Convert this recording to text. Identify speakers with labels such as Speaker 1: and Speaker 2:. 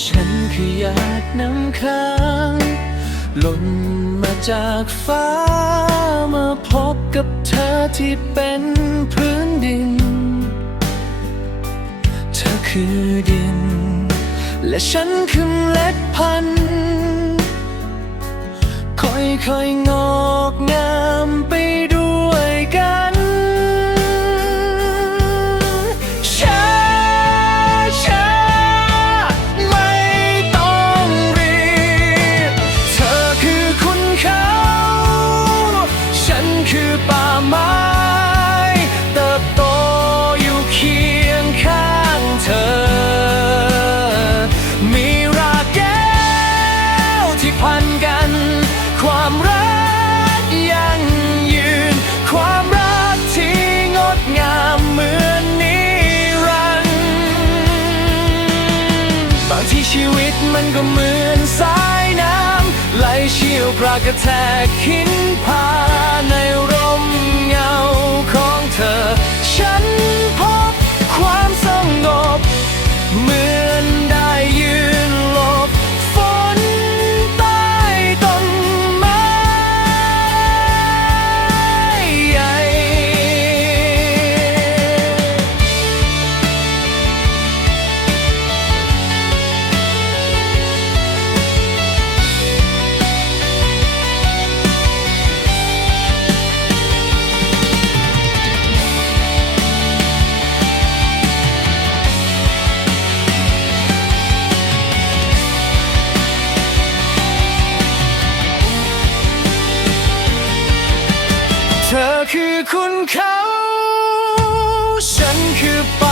Speaker 1: ฉันคือหยาดน้ำค้างหล่นมาจากฟ้ามาพบกับเธอที่เป็นพื้นดิน เธอคือดิน และฉันคือเล็ดพันค่อยๆงอกงาม ไม้เติบโตอยู่เคียงข้างเธอ มีรากแก้วที่พันกัน ความรักยั่งยืน ความรักที่งดงามเหมือนนิรันดร์บางทีชีวิตมันก็เหมือนสายน้ำไหลเชี่ยวพรากระแทกหินผาในร คือคุณเขา ฉันคือป